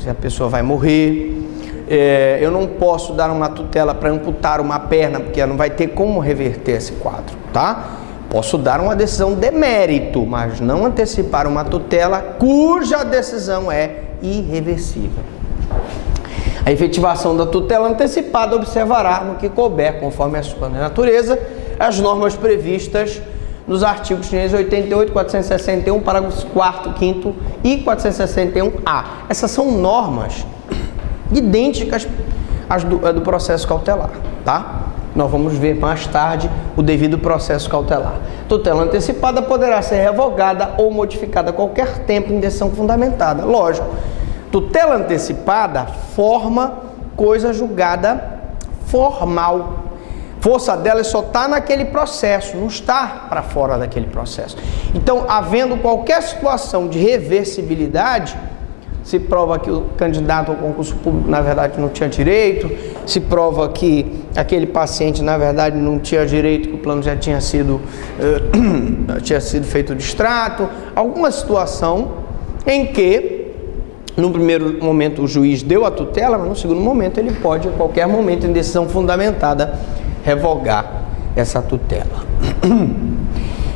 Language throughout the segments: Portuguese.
se a pessoa vai morrer. Eu não posso dar uma tutela para amputar uma perna, porque não vai ter como reverter esse quadro, tá? Posso dar uma decisão de mérito, mas não antecipar uma tutela cuja decisão é irreversível. A efetivação da tutela antecipada observará no que couber, conforme a sua natureza, as normas previstas nos artigos 588, 461, parágrafos 4º, 5º e 461-A. Essas são normas idênticas às do processo cautelar, tá? Nós vamos ver mais tarde o devido processo cautelar. Tutela antecipada poderá ser revogada ou modificada a qualquer tempo em decisão fundamentada. Lógico, tutela antecipada forma coisa julgada formal. Força dela só está naquele processo, não está para fora daquele processo. Então, havendo qualquer situação de reversibilidade, se prova que o candidato ao concurso público, na verdade, não tinha direito, se prova que aquele paciente, na verdade, não tinha direito, que o plano já tinha sido feito o distrato, alguma situação em que, no primeiro momento, o juiz deu a tutela, mas no segundo momento ele pode, a qualquer momento, em decisão fundamentada, revogar essa tutela.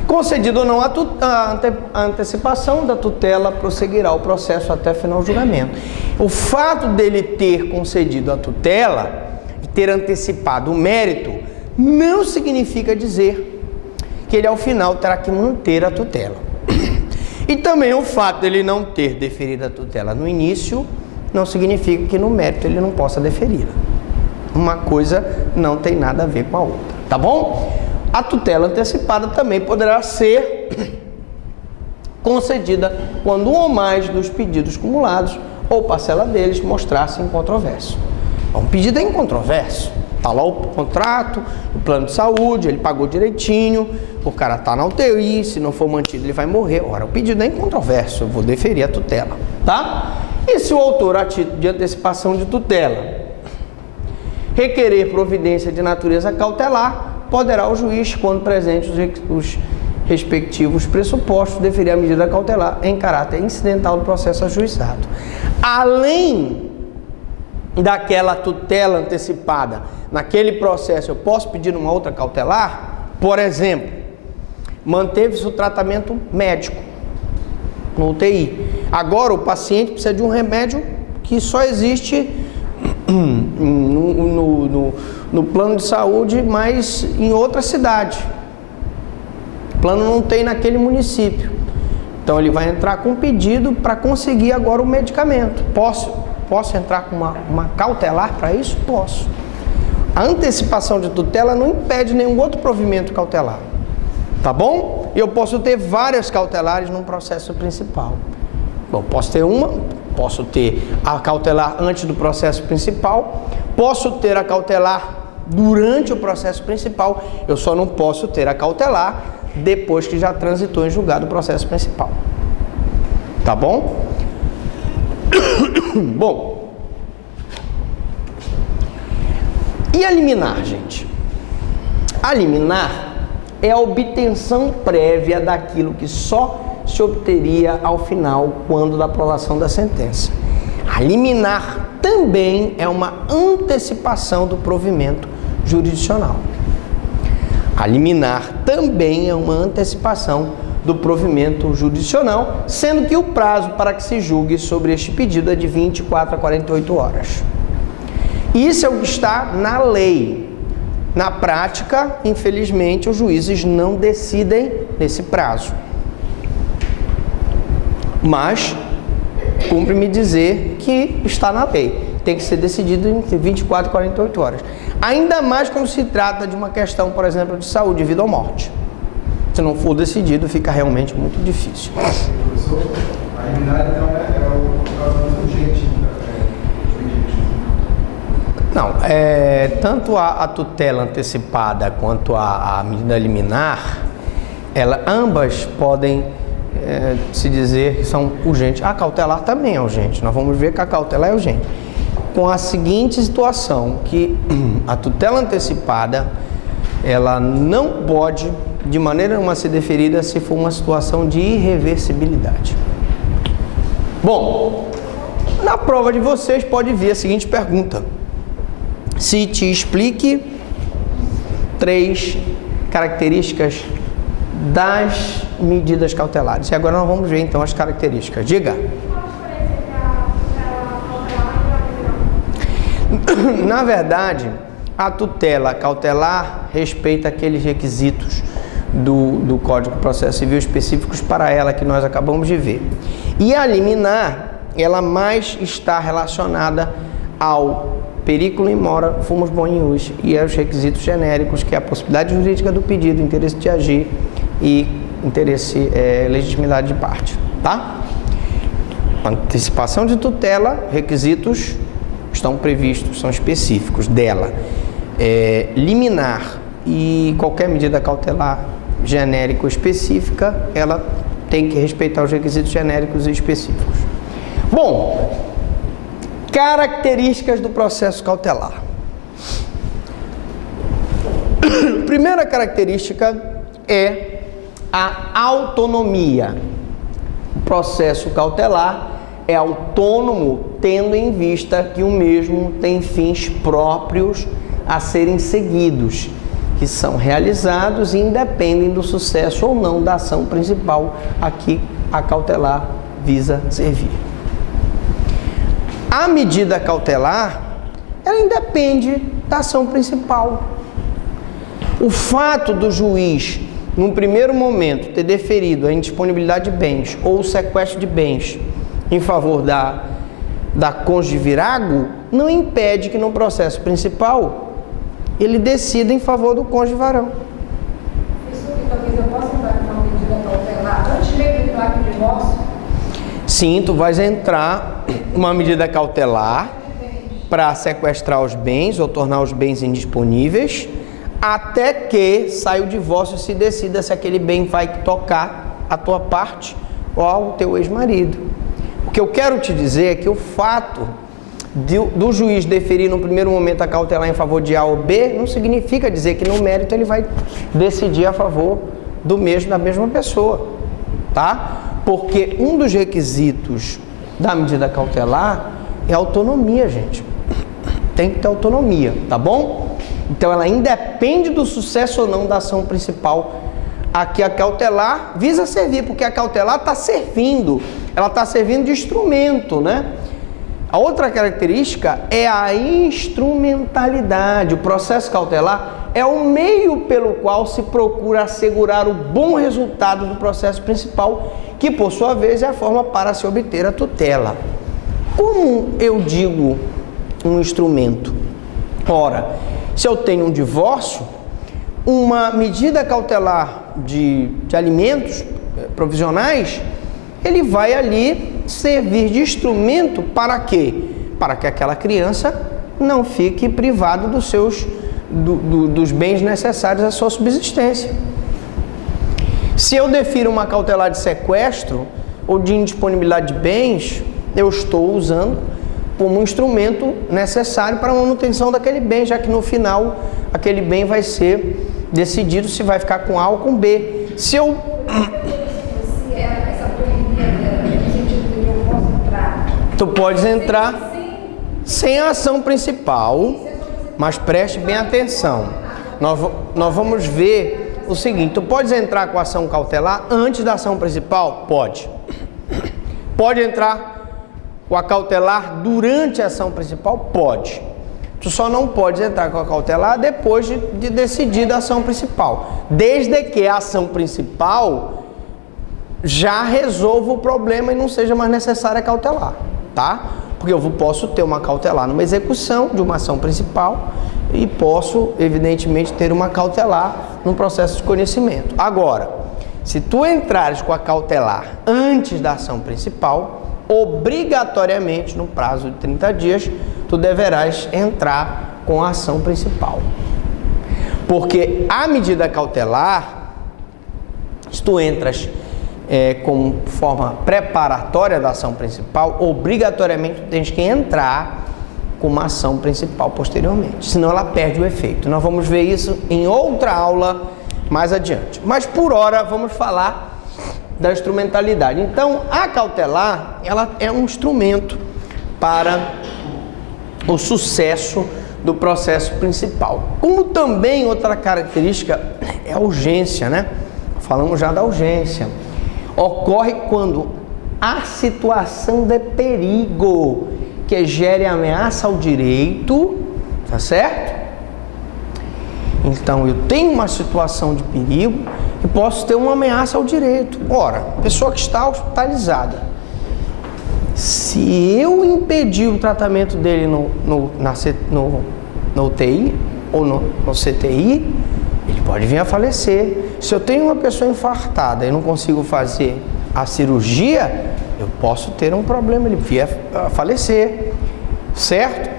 Concedido ou não a antecipação da tutela, prosseguirá o processo até final do julgamento. O fato dele ter concedido a tutela e ter antecipado o mérito não significa dizer que ele ao final terá que manter a tutela. E também o fato dele não ter deferido a tutela no início não significa que no mérito ele não possa deferi-la. Uma coisa não tem nada a ver com a outra, tá bom? A tutela antecipada também poderá ser concedida quando um ou mais dos pedidos cumulados ou parcela deles mostrassem incontroverso. Um pedido é incontroverso. Está lá o contrato, o plano de saúde, ele pagou direitinho, o cara está na UTI, se não for mantido ele vai morrer. Ora, o pedido é incontroverso, eu vou deferir a tutela, tá? E se o autor, a título de antecipação de tutela, requerer providência de natureza cautelar, poderá o juiz, quando presentes os respectivos pressupostos, deferir a medida cautelar em caráter incidental do processo ajuizado. Além daquela tutela antecipada, naquele processo eu posso pedir uma outra cautelar? Por exemplo, manteve-se o tratamento médico no UTI. Agora o paciente precisa de um remédio que só existe no plano de saúde, mas em outra cidade. O plano não tem naquele município. Então ele vai entrar com um pedido para conseguir agora o medicamento. Posso entrar com uma cautelar para isso? Posso. A antecipação de tutela não impede nenhum outro provimento cautelar. Tá bom? Eu posso ter várias cautelares num processo principal. Bom, posso ter a cautelar antes do processo principal, posso ter a cautelar durante o processo principal, eu só não posso ter a cautelar depois que já transitou em julgado o processo principal. Tá bom? Bom, e a liminar, gente? A liminar é a obtenção prévia daquilo que só se obteria ao final, quando da aprovação da sentença. A liminar também é uma antecipação do provimento jurisdicional. A liminar também é uma antecipação do provimento jurisdicional, sendo que o prazo para que se julgue sobre este pedido é de 24 a 48 horas. Isso é o que está na lei. Na prática, infelizmente, os juízes não decidem nesse prazo. Mas, cumpre-me dizer que está na lei. Tem que ser decidido entre 24 e 48 horas. Ainda mais quando se trata de uma questão, por exemplo, de saúde, vida ou morte. Se não for decidido, fica realmente muito difícil. Professor, a liminar então é o caso mais urgente. Não, tanto a tutela antecipada quanto a medida liminar, ambas podem se dizer que são urgentes. A cautelar também é urgente, nós vamos ver que a cautelar é urgente. Com a seguinte situação, que a tutela antecipada, ela não pode, de maneira nenhuma, ser deferida se for uma situação de irreversibilidade. Bom, Na prova de vocês pode vir a seguinte pergunta: cite, explique 3 características das medidas cautelares. E agora nós vamos ver então as características. Diga. Na verdade, a tutela cautelar respeita aqueles requisitos do Código de Processo Civil específicos para ela que nós acabamos de ver. E a liminar, ela mais está relacionada ao periculum in mora, fumus bonius e aos requisitos genéricos, que é a possibilidade jurídica do pedido, interesse de agir e interesse, legitimidade de parte, tá? Antecipação de tutela, requisitos estão previstos, são específicos dela. Liminar e qualquer medida cautelar genérica ou específica, ela tem que respeitar os requisitos genéricos e específicos. Bom, características do processo cautelar. Primeira característica é a autonomia. O processo cautelar é autônomo, tendo em vista que o mesmo tem fins próprios a serem seguidos, que são realizados e independem do sucesso ou não da ação principal a que a cautelar visa servir. A medida cautelar, ela independe da ação principal. O fato do juiz, num primeiro momento, ter deferido a indisponibilidade de bens ou o sequestro de bens em favor da cônjuge virago, não impede que no processo principal ele decida em favor do cônjuge varão. Professor, talvez eu possa entrar com uma medida cautelar antes mesmo de entrar com o divórcio? Sim, tu vais entrar uma medida cautelar para sequestrar os bens ou tornar os bens indisponíveis, até que saia o divórcio e se decida se aquele bem vai tocar a tua parte ou ao teu ex-marido. O que eu quero te dizer é que o fato do juiz deferir no primeiro momento a cautelar em favor de A ou B não significa dizer que no mérito ele vai decidir a favor da mesma pessoa, tá? Porque um dos requisitos da medida cautelar é autonomia, gente. Tem que ter autonomia, tá bom? Então ela independe do sucesso ou não da ação principal a que a cautelar visa servir, porque a cautelar está servindo, ela está servindo de instrumento, né? A outra característica é a instrumentalidade. O processo cautelar é o meio pelo qual se procura assegurar o bom resultado do processo principal, que por sua vez é a forma para se obter a tutela. Como eu digo um instrumento? Ora, se eu tenho um divórcio, uma medida cautelar de alimentos provisionais, ele vai ali servir de instrumento para quê? Para que aquela criança não fique privada dos bens necessários à sua subsistência. Se eu defiro uma cautelar de sequestro ou de indisponibilidade de bens, eu estou usando como um instrumento necessário para a manutenção daquele bem, já que no final aquele bem vai ser decidido se vai ficar com A ou com B. Se eu... Tu podes entrar sem a ação principal, mas preste bem atenção. Nós vamos ver o seguinte: tu podes entrar com a ação cautelar antes da ação principal? Pode. Pode entrar com a cautelar durante a ação principal? Pode. Tu só não pode entrar com a cautelar depois de decidir a ação principal, desde que a ação principal já resolva o problema e não seja mais necessária cautelar, tá? Porque eu posso ter uma cautelar numa execução de uma ação principal e posso, evidentemente, ter uma cautelar no processo de conhecimento. Agora, se tu entrares com a cautelar antes da ação principal, obrigatoriamente, no prazo de 30 dias, tu deverás entrar com a ação principal. Porque a medida cautelar, se tu entras como forma preparatória da ação principal, obrigatoriamente tu tens que entrar com uma ação principal posteriormente, senão ela perde o efeito. Nós vamos ver isso em outra aula mais adiante. Mas por hora vamos falar da instrumentalidade. Então, a cautelar, ela é um instrumento para o sucesso do processo principal. Como também outra característica é a urgência, né? Falamos já da urgência. Ocorre quando há situação de perigo que gere ameaça ao direito, tá certo? Então eu tenho uma situação de perigo e posso ter uma ameaça ao direito. Ora, pessoa que está hospitalizada, se eu impedir o tratamento dele no UTI ou no CTI, ele pode vir a falecer. Se eu tenho uma pessoa infartada e não consigo fazer a cirurgia, eu posso ter um problema, ele vir a falecer, certo?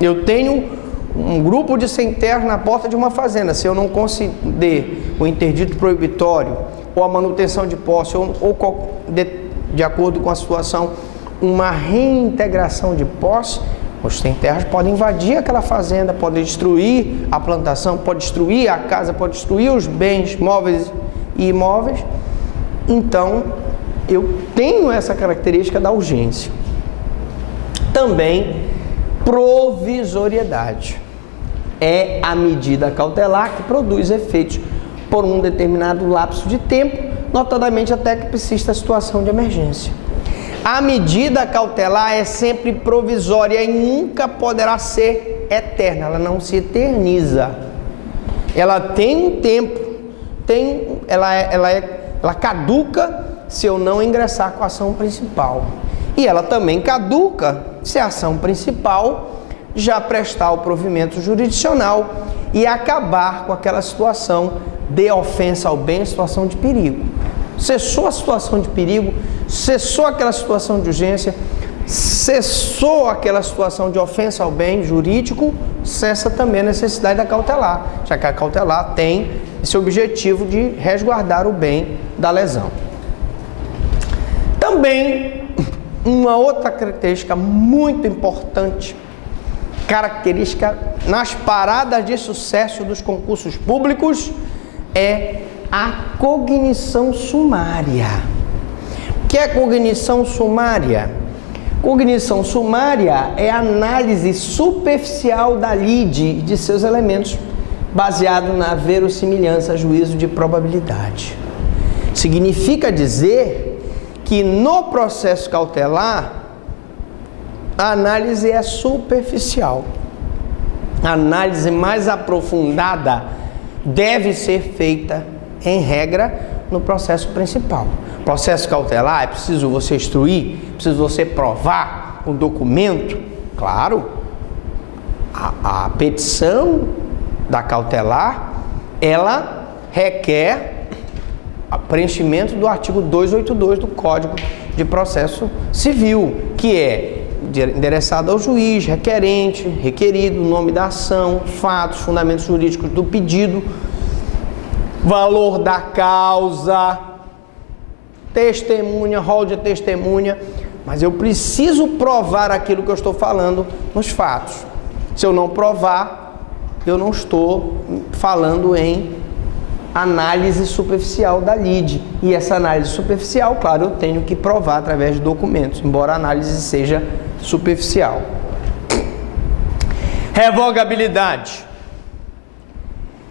Eu tenho um grupo de sem-terra na porta de uma fazenda. Se eu não conceder o interdito proibitório ou a manutenção de posse ou de acordo com a situação, uma reintegração de posse, os sem-terras podem invadir aquela fazenda, podem destruir a plantação, pode destruir a casa, pode destruir os bens móveis e imóveis. Então, eu tenho essa característica da urgência. Também, provisoriedade. É a medida cautelar que produz efeitos por um determinado lapso de tempo, notadamente até que persista a situação de emergência. A medida cautelar é sempre provisória e nunca poderá ser eterna, ela não se eterniza. Ela tem um tempo, ela caduca se eu não ingressar com a ação principal. E ela também caduca se a ação principal já prestar o provimento jurisdicional e acabar com aquela situação de ofensa ao bem, situação de perigo. Cessou a situação de perigo, cessou aquela situação de urgência, cessou aquela situação de ofensa ao bem jurídico, cessa também a necessidade da cautelar, já que a cautelar tem esse objetivo de resguardar o bem da lesão. Também, uma outra característica muito importante, característica nas paradas de sucesso dos concursos públicos, é a cognição sumária. O que é cognição sumária? Cognição sumária é a análise superficial da lide e de seus elementos, baseado na verossimilhança, juízo de probabilidade. Significa dizer que no processo cautelar, a análise é superficial. A análise mais aprofundada deve ser feita, em regra, no processo principal. Processo cautelar, é preciso você instruir, é preciso você provar o documento. Claro, a petição da cautelar, ela requer o preenchimento do artigo 282 do Código de Processo Civil, que é endereçado ao juiz, requerente, requerido, nome da ação, fatos, fundamentos jurídicos do pedido, valor da causa, testemunha, rol de testemunha, mas eu preciso provar aquilo que eu estou falando nos fatos. Se eu não provar, eu não estou falando em análise superficial da lide. E essa análise superficial, claro, eu tenho que provar através de documentos, embora a análise seja superficial. Revogabilidade.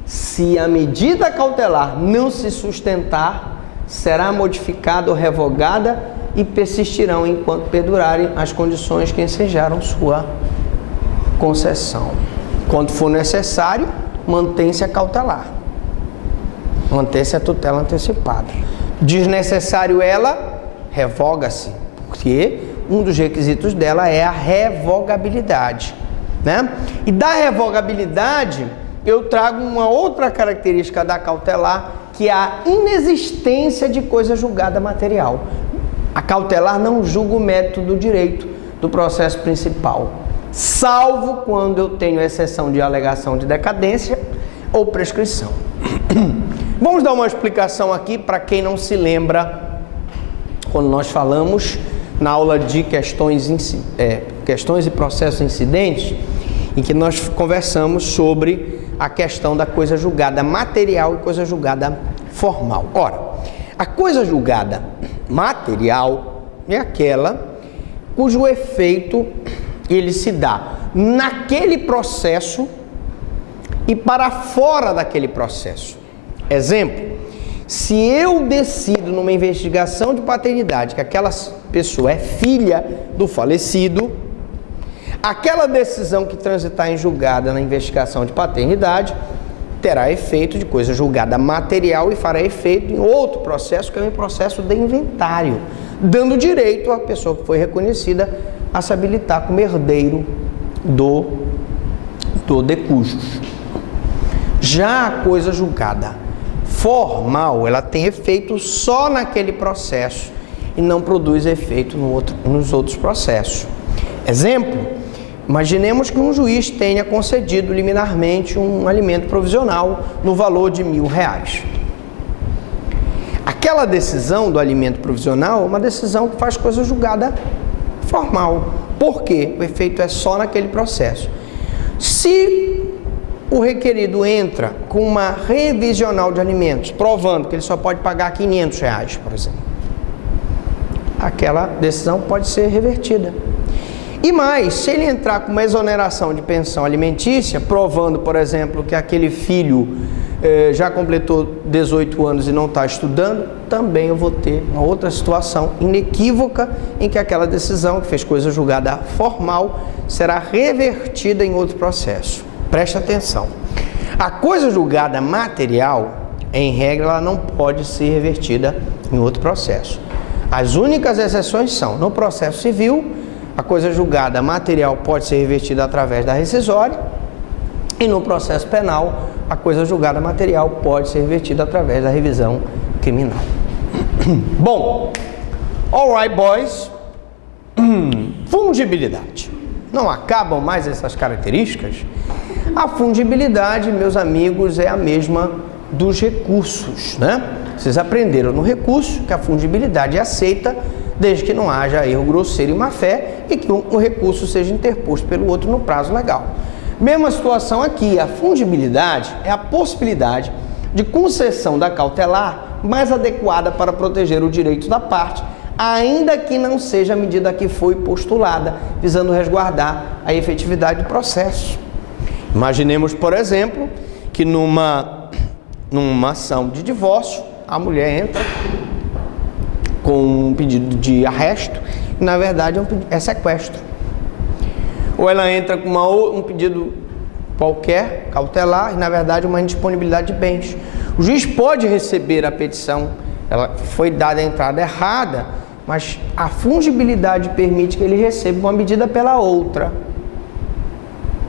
Se a medida cautelar não se sustentar, será modificada ou revogada e persistirão enquanto perdurarem as condições que ensejaram sua concessão. Quando for necessário, mantém-se a cautelar. Mantém-se a tutela antecipada. Desnecessário ela, revoga-se, porque um dos requisitos dela é a revogabilidade, né? E da revogabilidade, eu trago uma outra característica da cautelar, que é a inexistência de coisa julgada material. A cautelar não julga o mérito do direito do processo principal, salvo quando eu tenho exceção de alegação de decadência ou prescrição. Vamos dar uma explicação aqui para quem não se lembra, quando nós falamos na aula de questões e processos incidentes, em que nós conversamos sobre a questão da coisa julgada material e coisa julgada formal. Ora, a coisa julgada material é aquela cujo efeito ele se dá naquele processo e para fora daquele processo. Exemplo, se eu decido numa investigação de paternidade que aquela pessoa é filha do falecido, aquela decisão que transitar em julgada na investigação de paternidade terá efeito de coisa julgada material e fará efeito em outro processo, que é um processo de inventário, dando direito à pessoa que foi reconhecida a se habilitar como herdeiro do decujus. Já a coisa julgada formal, ela tem efeito só naquele processo e não produz efeito nos outros processos. Exemplo, imaginemos que um juiz tenha concedido liminarmente um alimento provisional no valor de R$1.000. Aquela decisão do alimento provisional é uma decisão que faz coisa julgada formal. Por quê? O efeito é só naquele processo. Se o requerido entra com uma revisional de alimentos, provando que ele só pode pagar R$500, por exemplo, aquela decisão pode ser revertida. E mais, se ele entrar com uma exoneração de pensão alimentícia, provando, por exemplo, que aquele filho já completou 18 anos e não está estudando, também eu vou ter uma outra situação inequívoca em que aquela decisão, que fez coisa julgada formal, será revertida em outro processo. Preste atenção. A coisa julgada material, em regra, ela não pode ser revertida em outro processo. As únicas exceções são, no processo civil, a coisa julgada material pode ser revertida através da rescisória, e no processo penal, a coisa julgada material pode ser revertida através da revisão criminal. Bom, alright boys, fungibilidade. Não acabam mais essas características? A fungibilidade, meus amigos, é a mesma dos recursos, né? Vocês aprenderam no recurso que a fungibilidade é aceita desde que não haja erro grosseiro e má-fé e que um recurso seja interposto pelo outro no prazo legal. Mesma situação aqui, a fungibilidade é a possibilidade de concessão da cautelar mais adequada para proteger o direito da parte, ainda que não seja a medida que foi postulada, visando resguardar a efetividade do processo. Imaginemos, por exemplo, que numa ação de divórcio, a mulher entra com um pedido de arresto, e na verdade é sequestro. Ou ela entra com um pedido qualquer, cautelar, e na verdade uma indisponibilidade de bens. O juiz pode receber a petição, ela foi dada a entrada errada, mas a fungibilidade permite que ele receba uma medida pela outra,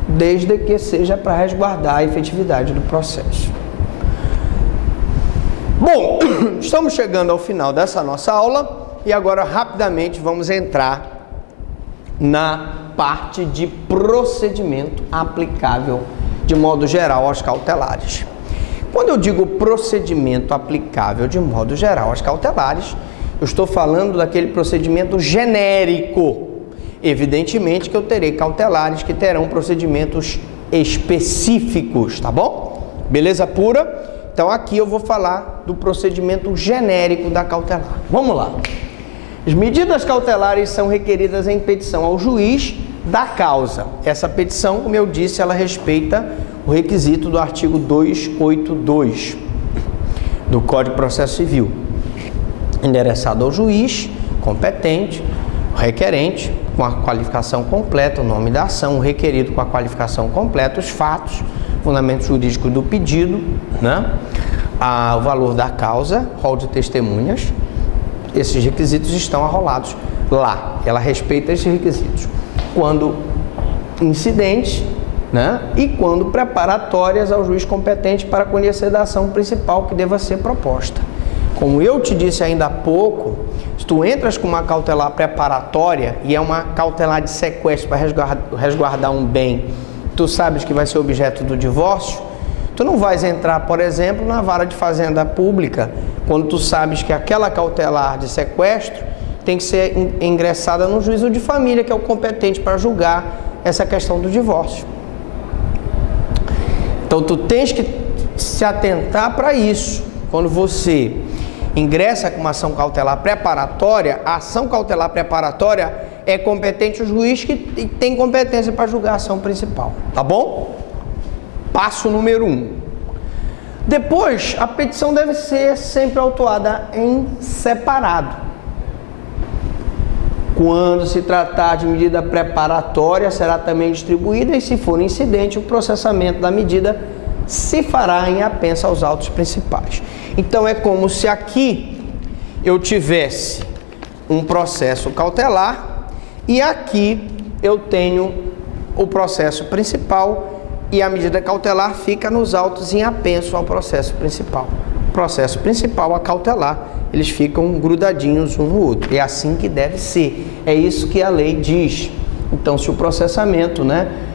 desde que seja para resguardar a efetividade do processo. Bom, estamos chegando ao final dessa nossa aula e agora rapidamente vamos entrar na parte de procedimento aplicável de modo geral aos cautelares. Quando eu digo procedimento aplicável de modo geral aos cautelares, eu estou falando daquele procedimento genérico. Evidentemente que eu terei cautelares que terão procedimentos específicos, tá bom? Beleza pura? Então aqui eu vou falar do procedimento genérico da cautelar. Vamos lá. As medidas cautelares são requeridas em petição ao juiz da causa. Essa petição, como eu disse, ela respeita o requisito do artigo 282 do Código de Processo Civil. Endereçado ao juiz competente, o requerente com a qualificação completa, o nome da ação, o requerido com a qualificação completa, os fatos, fundamentos jurídicos do pedido, né? O valor da causa, rol de testemunhas. Esses requisitos estão arrolados lá. Ela respeita esses requisitos. Quando incidentes, né? E quando preparatórias ao juiz competente para conhecer da ação principal que deva ser proposta. Como eu te disse ainda há pouco, se tu entras com uma cautelar preparatória e é uma cautelar de sequestro para resguardar um bem, tu sabes que vai ser objeto do divórcio, tu não vais entrar, por exemplo, na vara de fazenda pública, quando tu sabes que aquela cautelar de sequestro tem que ser ingressada no juízo de família, que é o competente para julgar essa questão do divórcio. Então tu tens que se atentar para isso. Quando você ingressa com uma ação cautelar preparatória, a ação cautelar preparatória, é competente o juiz que tem competência para julgar a ação principal, tá bom? Passo número 1. Depois, a petição deve ser sempre autuada em separado. Quando se tratar de medida preparatória, será também distribuída, e se for incidente, o processamento da medida se fará em apenso aos autos principais. Então, é como se aqui eu tivesse um processo cautelar e aqui eu tenho o processo principal e a medida cautelar fica nos autos em apenso ao processo principal. O processo principal, a cautelar, eles ficam grudadinhos um no outro. É assim que deve ser. É isso que a lei diz. Então, se o processamento,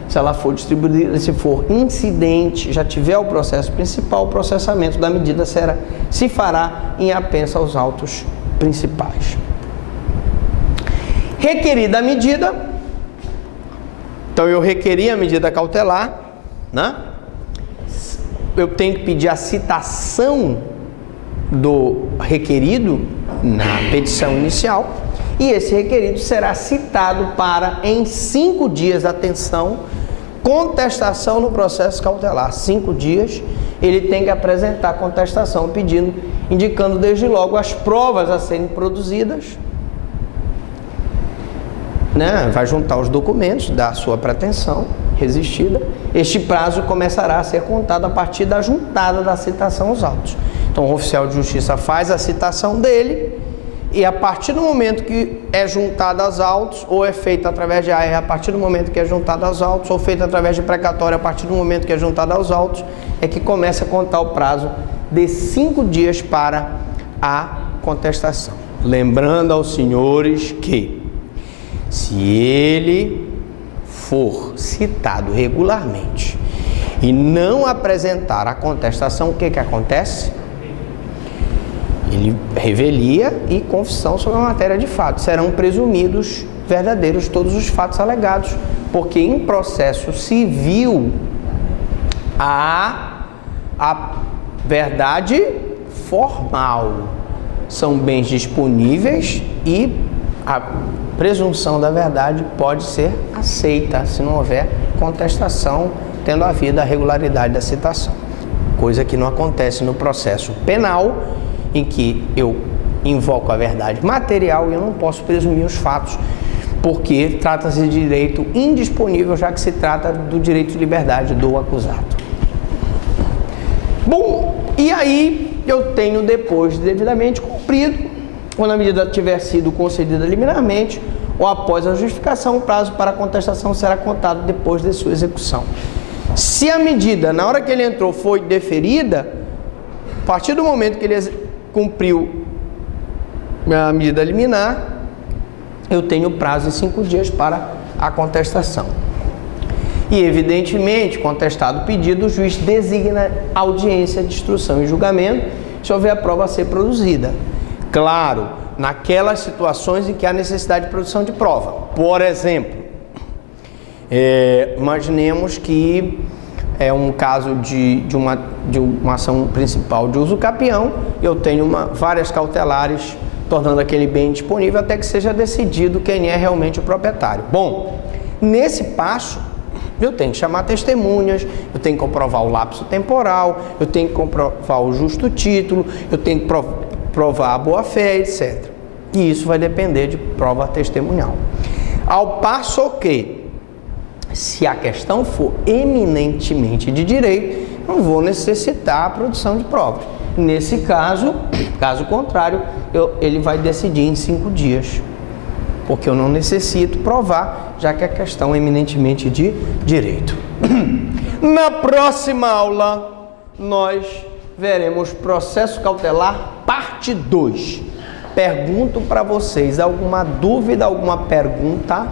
se ela for distribuída, se for incidente, já tiver o processo principal, o processamento da medida se fará em apenso aos autos principais. Requerida a medida, então eu requeri a medida cautelar, eu tenho que pedir a citação do requerido na petição inicial, e esse requerido será citado para, em 5 dias, atenção, contestação no processo cautelar. 5 dias, ele tem que apresentar contestação, indicando desde logo as provas a serem produzidas, vai juntar os documentos da sua pretensão resistida. Este prazo começará a ser contado a partir da juntada da citação aos autos. Então, o oficial de justiça faz a citação dele e, a partir do momento que é juntado aos autos, ou é feito através de AR a partir do momento que é juntado aos autos, ou feito através de precatório a partir do momento que é juntado aos autos, é que começa a contar o prazo de 5 dias para a contestação. Lembrando aos senhores que, se ele for citado regularmente e não apresentar a contestação, o que acontece? Ele revelia e confissão sobre a matéria de fato. Serão presumidos verdadeiros todos os fatos alegados, porque em processo civil há a verdade formal. São bens disponíveis e a presunção da verdade pode ser aceita se não houver contestação, tendo havido a regularidade da citação. Coisa que não acontece no processo penal, em que eu invoco a verdade material e eu não posso presumir os fatos, porque trata-se de direito indisponível, já que se trata do direito de liberdade do acusado. Bom, e aí eu tenho, depois de devidamente cumprido, quando a medida tiver sido concedida liminarmente ou após a justificação, o prazo para a contestação será contado depois de sua execução. Se a medida, na hora que ele entrou, foi deferida, a partir do momento que ele cumpriu a medida liminar, eu tenho prazo de 5 dias para a contestação. E, evidentemente, contestado o pedido, o juiz designa audiência de instrução e julgamento, se houver a prova a ser produzida. Claro, naquelas situações em que há necessidade de produção de prova. Por exemplo, imaginemos que é um caso de uma ação principal de uso capião, eu tenho várias cautelares, tornando aquele bem disponível até que seja decidido quem é realmente o proprietário. Bom, nesse passo, eu tenho que chamar testemunhas, eu tenho que comprovar o lapso temporal, eu tenho que comprovar o justo título, eu tenho que provar a boa-fé, etc. E isso vai depender de prova testemunhal. Ao passo que, se a questão for eminentemente de direito, não vou necessitar a produção de provas. Nesse caso contrário, ele vai decidir em 5 dias, porque eu não necessito provar, já que a questão é eminentemente de direito. Na próxima aula, nós veremos processo cautelar, parte 2. Pergunto para vocês, alguma dúvida, alguma pergunta?